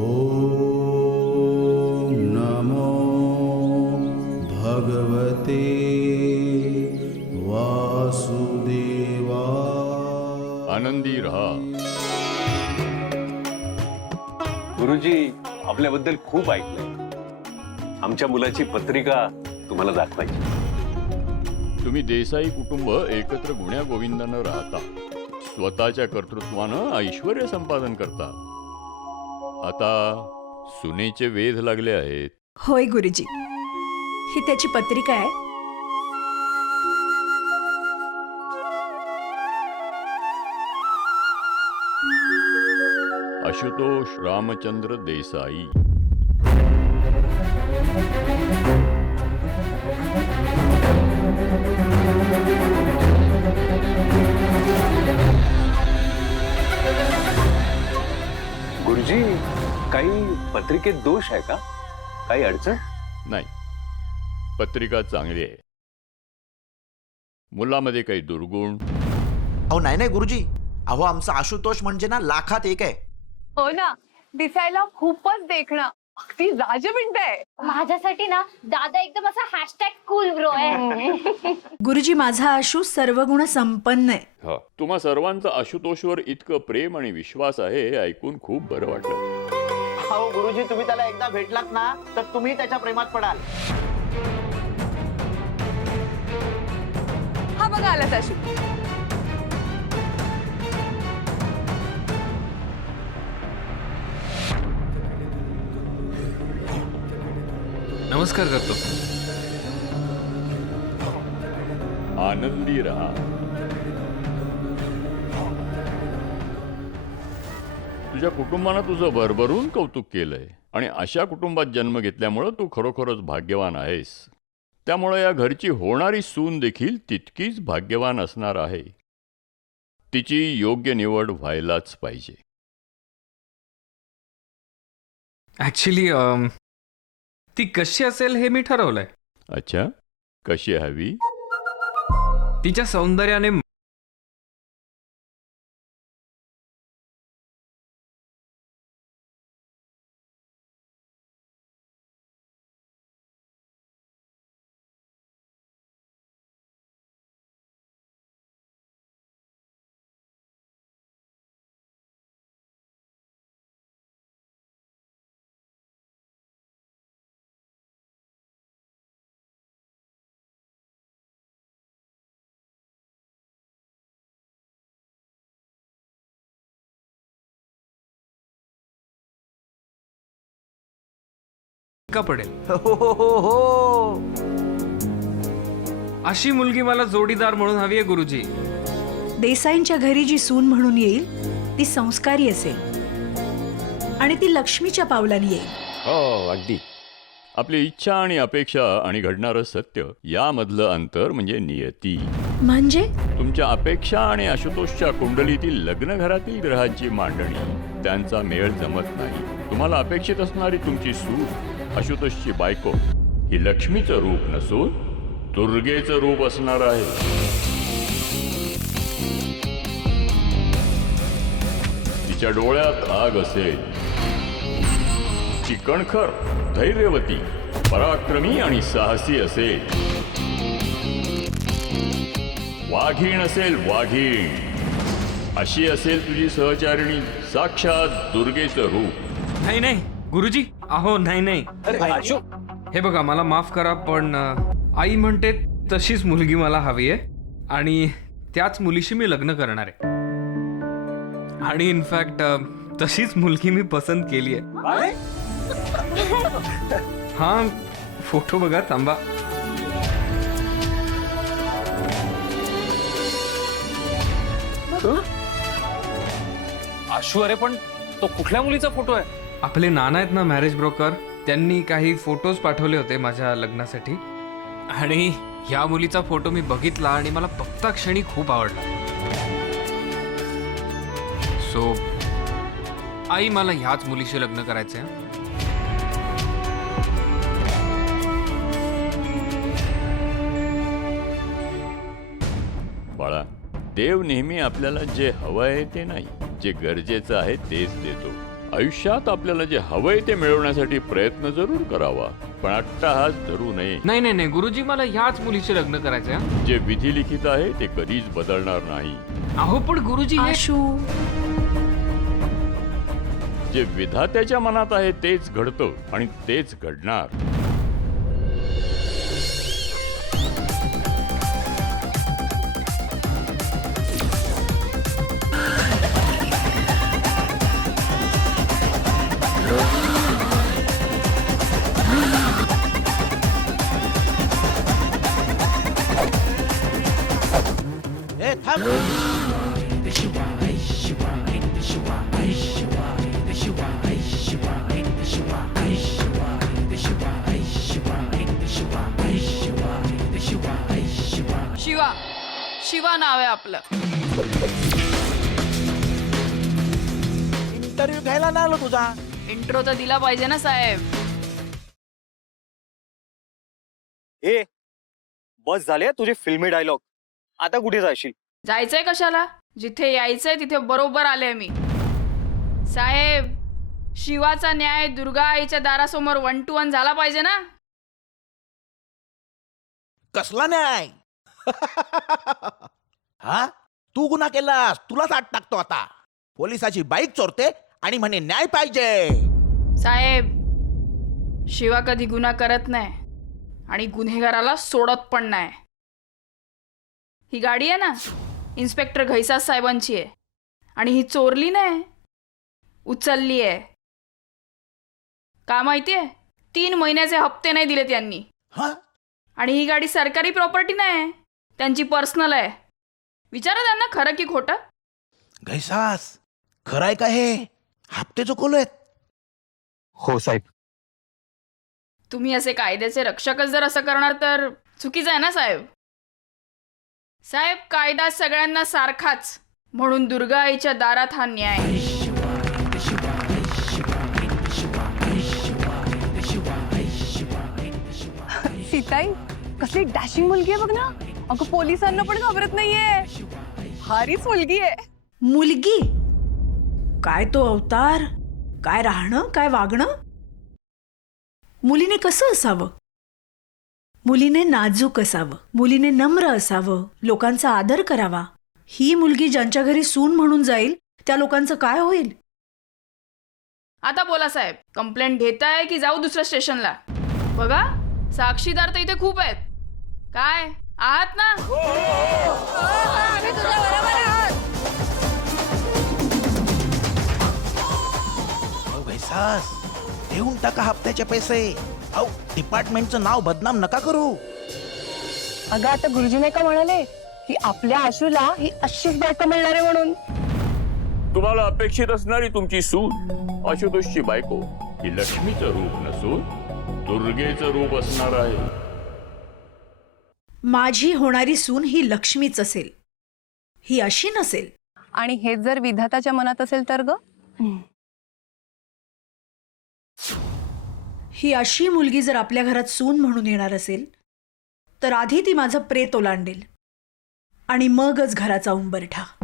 ओम नमो भगवते वासुदेवाय। आनंदी रहा। गुरुजी, आपल्याबद्दल खूप ऐकलंय. आमच्या मुलाची पत्रिका तुम्हाला दाखवायची. तुम्ही देसाई कुटुंब एकत्र गुण्या गोविंदानं राहता, स्वतःच्या कर्तृत्वानं ऐश्वर्य संपादन करता. आता सुनेचे वेध लागले आहेत. होय गुरुजी, ही त्याची पत्रिका आहे. आशुतोष रामचंद्र देसाई. गुरुजी, काही पत्रिकेत दोष आहे का? काही अडचण? नाही, पत्रिका चांगली आहे. मुलामध्ये काही दुर्गुण? अहो नाही नाही गुरुजी, अहो आमचा आशुतोष म्हणजे ना लाखात एक आहे. हो ना, दिसायला खूपच देखणं, अगदी राजबिंड आहे. माझ्यासाठी ना दादा एकदम असा हॅशटॅग कूल ब्रो आहे. गुरुजी, माझा आशू सर्वगुण संपन्न आहे. हा, तुम्हा सर्वांचं आशुतोषवर इतकं प्रेम आणि विश्वास आहे हे ऐकून खूप बरं वाटलं. अहो गुरुजी, तुम्ही त्याला एकदा भेटलात ना तर तुम्ही त्याच्या प्रेमात पडाल. हा बघा आलाच आशू. नमस्कार करतो. आनंदी रहा. तुझ्या कुटुंबानं तुझं भरभरून कौतुक केलंय आणि अशा कुटुंबात जन्म घेतल्यामुळं तू खरोखरच भाग्यवान आहेस. त्यामुळे या घरची होणारी सून देखील तितकीच भाग्यवान असणार आहे. तिची योग्य निवड व्हायलाच पाहिजे. ऍक्च्युली ती कशी असेल हे मी ठरवलंय. अच्छा, कशी हवी? तिच्या सौंदर्याने का पडेल. हो हो हो हो. अशी मुलगी मला जोडीदार म्हणून हवी आहे गुरुजी. देसाईंच्या घरी जी सून म्हणून येईल ती संस्कारी असेल आणि ती लक्ष्मीच्या पावलांनी येईल. हो, अगदी. आपली इच्छा आणि अपेक्षा आणि घडणारं सत्य यामधलं अंतर म्हणजे नियती. म्हणजे तुमच्या अपेक्षा आणि आशुतोषच्या कुंडलीतील लग्न घरातील ग्रहांची मांडणी त्यांचा मेळ जमत नाही. तुम्हाला अपेक्षित असणारी तुमची सून, आशुतोषची बायको, ही लक्ष्मीचं रूप नसून दुर्गेचं रूप असणार आहे. तिच्या डोळ्यात आग असेल. ती कणखर, धैर्यवती, पराक्रमी आणि साहसी असेल. वाघीण असेल, वाघीण. अशी असेल तुझी सहचारिणी, साक्षात दुर्गेचं रूप. नाही नाही गुरुजी, अहो नाही नाही. आशू, हे बघा, मला माफ करा पण आई म्हणते तशीच मुलगी मला हवी आहे आणि त्याच मुलीशी मी लग्न करणार आहे. आणि इनफॅक्ट तशीच मुलगी मी पसंत केली आहे. हा, फोटो बघा, थांबा. आशू, अरे पण तो कुठल्या मुलीचा फोटो आहे? आपले नाना आहेत ना मॅरेज ब्रोकर, त्यांनी काही फोटोज पाठवले होते माझ्या लग्नासाठी आणि या मुलीचा फोटो मी बघितला आणि मला बघता क्षणी खूप आवडला. सो आई, मला ह्याच मुलीशी लग्न करायचंय. बाळा, देव नेहमी आपल्याला जे हवं आहे ते नाही, जे गरजेचं आहे तेच देतो. आयुष्यात आपल्याला जे हवंय ते मिळवण्यासाठी प्रयत्न जरूर करावा, पण अट्टाहास धरू नये. नाही नाही नाही गुरुजी, मला ह्याच मुलीशी लग्न करायचंय हं. जे विधी लिखित आहे ते कधीच बदलणार नाही. अहो पण गुरुजी हे- आशू, जे विधात्याच्या मनात आहे तेच घडतं आणि तेच घडणार. ए थांब. शिवा शिवा नाव आहे आपलं. इंटरव्ह्यू घ्यायला नाही आलो तुझा. इंट्रो तर दिला पाहिजे ना साहेब. ए बस झाले तुझे फिल्मी डायलॉग. आता कुठे जाशील? जायचंय कशाला? जिथे यायचंय तिथे बरोबर आले मी. साहेब, शिवाचा न्याय दुर्गा आईच्या दारासमोर 1 to 1 झाला पाहिजे ना. कसला न्याय? हा, तू गुन्हा केलास, तुलाच आत टाकतो आता. पोलिसाची बाईक चोरते आणि म्हणे न्याय पाहिजे. साहेब, शिवा कधी गुन्हा करत नाही आणि गुन्हेगाराला सोडत पण नाही. ही गाडी आहे ना, इन्स्पेक्टर घैसास साहेबांची आहे आणि ही चोरली नाही, उचलली आहे. का माहितीये? 3 महिन्याचे हप्ते नाही दिले त्यांनी. हा, आणि ही गाडी सरकारी प्रॉपर्टी नाही, त्यांची पर्सनल आहे. विचारा त्यांना खरं की खोटं. घैसास खरंय का हे? हप्ते चुकवलेत. हो साहेब. तुम्ही असे कायद्याचे रक्षकच जर असं करणार तर चुकीचं आहे ना साहेब. साहेब, कायदा सगळ्यांना सारखाच, म्हणून दुर्गा आईच्या दारात हा न्याय. सीताई कसली डॅशिंग मुलगी आहे बघ ना. अगं पोलिसांना पण घाबरत नाहीये. भारीच मुलगी आहे. मुलगी? काय तो अवतार, काय राहणं, काय वागणं. मुलीने कसं असावं? मुलीने नाजूक असावं, मुलीने नम्र असावं, लोकांचा आदर करावा. ही मुलगी ज्यांच्या घरी सून म्हणून जाईल त्या लोकांचं काय होईल? आता बोला साहेब, कंप्लेंट घेताय की जाऊ दुसऱ्या स्टेशनला? बघा, साक्षीदार तर इथे खूप आहेत. काय आहात ना? अहो घैसास, देऊन टाका हप्त्याचे पैसे. अहो डिपार्टमेंटचं नाव बदनाम नका करू. अगं आता गुरुजी नाही का म्हणाले की आपल्या आशूला ही अशीच बायको मिळणार आहे म्हणून. तुम्हाला अपेक्षित असणारी तुमची सून आशुतोषची बायको ही लक्ष्मीचं रूप नसून दुर्गेचं रूप असणार आहे. माझी होणारी सून ही लक्ष्मीच असेल, ही अशी नसेल. आणि हेच जर विधाताच्या मनात असेल तर ग. ही अशी मुलगी जर आपल्या घरात सून म्हणून येणार असेल तर आधी ती माझं प्रेत ओलांडेल आणि मगच घराचा उंबरठा.